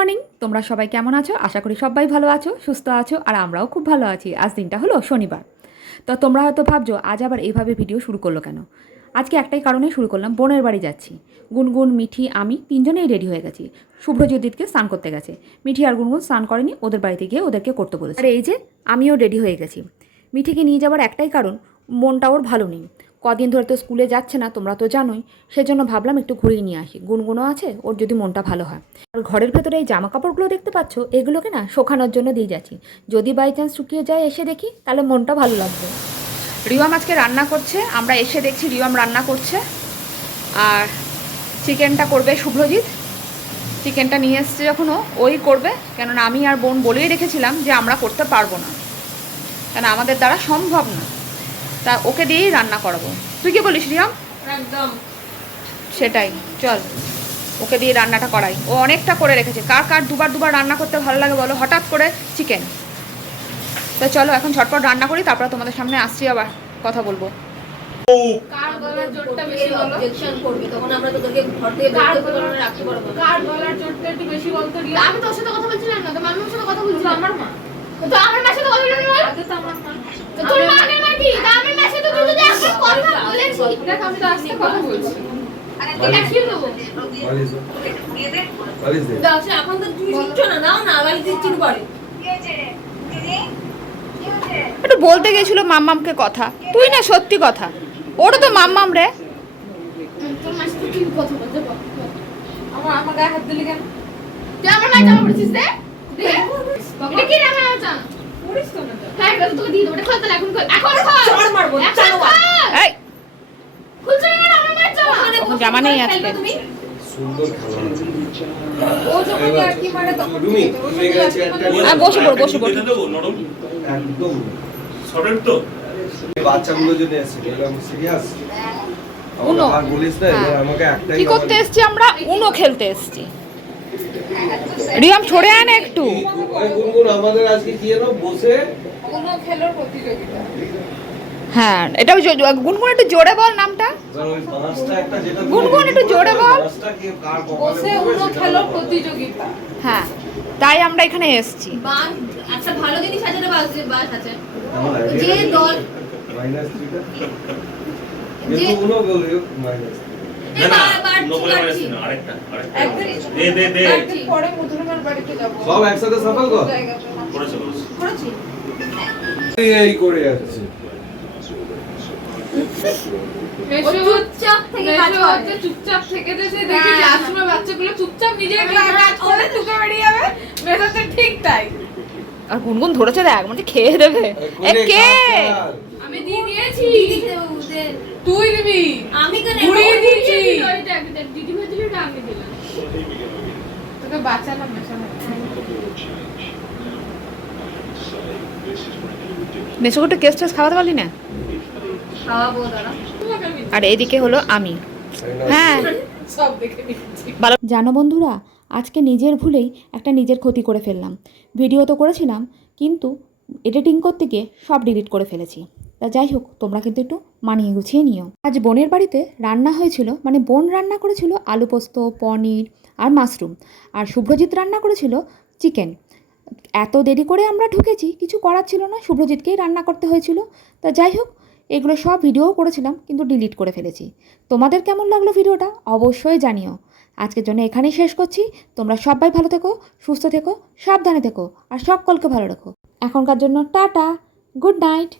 Morning, তোমরা সবাই কেমন আছো? আশা করি সবাই ভালো আছো, সুস্থ আছো, আর আমরাও খুব ভালো আছি। আজ দিনটা হলো শনিবার। তো তোমরা হয়তো ভাবছো আজ আবার এইভাবে ভিডিও শুরু করলো কেন। আজকে একটাই কারণে শুরু করলাম, বোনের বাড়ি যাচ্ছি। গুনগুন, মিঠি, আমি তিনজনেই রেডি হয়ে গেছি। শুভ্রজ্যোতিকে স্নান করতে গেছে, মিঠি আর গুনগুন স্নান করেনি, ওদের বাড়িতে গিয়ে ওদেরকে করতে বলেছে। আর এই যে আমিও রেডি হয়ে গেছি। মিঠিকে নিয়ে যাওয়ার একটাই কারণ, মনটা ওর ভালো নেই। কদিন ধরে তো স্কুলে যাচ্ছে না, তোমরা তো জানোই। সেজন্য ভাবলাম একটু ঘুরিয়ে নিয়ে আসি, গুনগুনও আছে, ওর যদি মনটা ভালো হয়। আর ঘরের ভেতরে এই জামা কাপড়গুলো দেখতে পাচ্ছ, এগুলোকে না শোকানোর জন্য দিয়ে যাচ্ছি। যদি বাই চান্স শুকিয়ে যায় এসে দেখি, তাহলে মনটা ভালো লাগবে। রিওয়াম আজকে রান্না করছে, আমরা এসে দেখছি রিওয়াম রান্না করছে। আর চিকেনটা করবে শুভ্রজিৎ। চিকেনটা নিয়ে এসছে যখন ওই করবে, কেননা আমি আর বোন বলেই রেখেছিলাম যে আমরা করতে পারবো না, কেন আমাদের দ্বারা সম্ভব না। তা ওকে দিয়েই রান্না করাবো। তুই কি বলিস রিয়াম? একদম সেটাই, চল ওকে দিয়ে রান্নাটা করাই। ও অনেকটা করে রেখেছে। কার কার দুবার দুবার রান্না করতে ভালো লাগে বলো, হঠাৎ করে চিকেন। তো চলো এখন ঝটপট রান্না করি, তারপর তোমাদের সামনে আসছি, আবার কথা বলবো। কার গলার জোরটা বেশি বলো? অবজেকশন করবে তখন আমরা তোদেরকে ঘর থেকে বের করতে পারবো না, রাখতে পারবো না। কার গলার জোরটা একটু বেশি বলতো রিয়া? আমি তোর সাথে কথা বলছিলাম না, তো মামির সাথে কথা বলছিলাম। আমার মা তো আমার মার সাথে কথা বলছিলাম না। আগে তো আমার মা, তো তোর মা আগে মা কি? তা আমার মার সাথে তুই যদি আজকে কথা বলেছিস, দেখ আমি তো আজকে কথা বলছি। আরে এটা কি দেবো? দাও সে এখন তো তুমি দিচ্ছ না, দাও না, আবার দিচ্ছি পরে। একটু বলতে গেছিল মাম্মামকে কথা, তুই না সত্যি কথা, ওটা তো মাম্মাম রে। তোর মার সাথে কি কথা বলতে বল? আমার গায়ে হাত দিলি কেন? তুই আমার মায়ের জামা পড়ছিস রে? এটা কি রে আমার জামা? পড়িস তো না। হ্যাঁ এটা তোকে দিয়ে দেবো, এটা খোল তাহলে, এখন খোল, এখন খোল। চড় মারবো, চলো এই খুলছ না কেন আমার মায়ের জামা? তখন জামা নেই আজকে। তুমি সুন্দর খাবার ও যখন আর কি মানে তখন তুমি গেছে একটা বসে পড়, বসে পড়। নরম একদম সরের তো বাচ্চাগুলো যদি আসে এরকম সিরিয়াস উনো। আর বলিস না এবার আমাকে একটাই কি করতে এসছি আমরা? উনো খেলতে এসছি। রিয়াম সরে আয় না একটু। ওই গুনগুন আমাদের আজকে কি যেন বসে কোনো খেলার প্রতিযোগিতা। হ্যাঁ, এটা গুনগুন একটু জোরে বল নামটা। ওই পাঁচটা একটা যেটা গুনগুন একটু জোরে বল। পাঁচটা কি কার বসে উনো খেলার প্রতিযোগিতা। হ্যাঁ, তাই আমরা এখানে এসছি। বাস একটা ভালো জিনিস আছে না, বাস আছে যে দল -3টা যে উনো বলে -3 না না নো বলে মারছি না, আরেকটা দে একদিন পরে মধুরমার বাড়িতে যাব। সব একসাথে সফল কর করেছে করেছি এই করে যাচ্ছে চুপচাপ থেকে কাজ করে। চুপচাপ থেকে দেখি ক্লাসরুমে বাচ্চাগুলো চুপচাপ নিজের কাজ করে ঢুকে বেরিয়ে যাবে, মেধাতে ঠিক তাই। আর গুনগুন ধরেছে দেখ, মানে খেয়ে দেবে। এ কে? আমি দিয়ে দিয়েছি। ওদের তুই দিবি। আমি কেন ঘুরিয়ে এটা দিয়েছি। দিয়েছি? দিদি ভাই দিলে ওটা আমি দিলাম। তোকে বাঁচালাম মেশানো। নেশোগুটো কেস টেস খাওয়াতে পারলি না? খাওয়াবো দাঁড়া। আর এইদিকে হলো আমি। হ্যাঁ সব দেখে নিচ্ছি। জানো বন্ধুরা, আজকে নিজের ভুলেই একটা নিজের ক্ষতি করে ফেললাম। ভিডিও তো করেছিলাম, কিন্তু এডিটিং করতে গিয়ে সব ডিলিট করে ফেলেছি। তা যাই হোক, তোমরা কিন্তু একটু মানিয়ে গুছিয়ে নিও। আজ বোনের বাড়িতে রান্না হয়েছিল, মানে বোন রান্না করেছিল আলু পোস্ত, পনির আর মাশরুম, আর শুভ্রজিৎ রান্না করেছিল চিকেন। এত দেরি করে আমরা ঢুকেছি, কিছু করার ছিল না, শুভ্রজিৎকেই রান্না করতে হয়েছিল। তা যাই হোক, এগুলো সব ভিডিওও করেছিলাম, কিন্তু ডিলিট করে ফেলেছি। তোমাদের কেমন লাগলো ভিডিওটা অবশ্যই জানিও। আজকের জন্য এখানেই শেষ করছি। তোমরা সবাই ভালো থেকো, সুস্থ থেকো, সাবধানে থেকো, আর সকলকে ভালো রাখো। এখনকার জন্য টাটা, গুড নাইট।